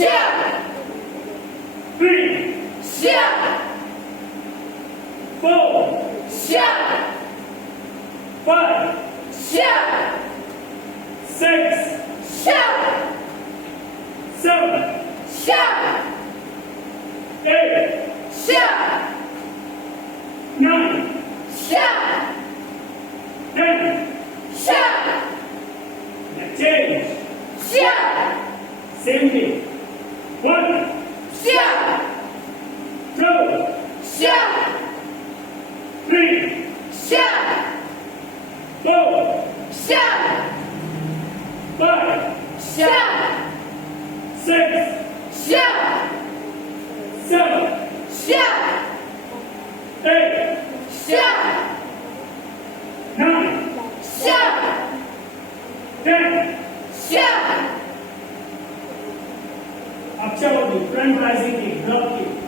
Seven, 3, seven, 4, seven, 5, seven, 6, seven, 7, seven, 8, seven, 9, seven, 10. seven, Now change. seven, 70. 1, seven, 2, seven, 3, seven, 4, seven, 5, seven, 6, seven, 7, seven, 8, seven, 9, seven, 10. seven, अक्षावधी front rising की drop की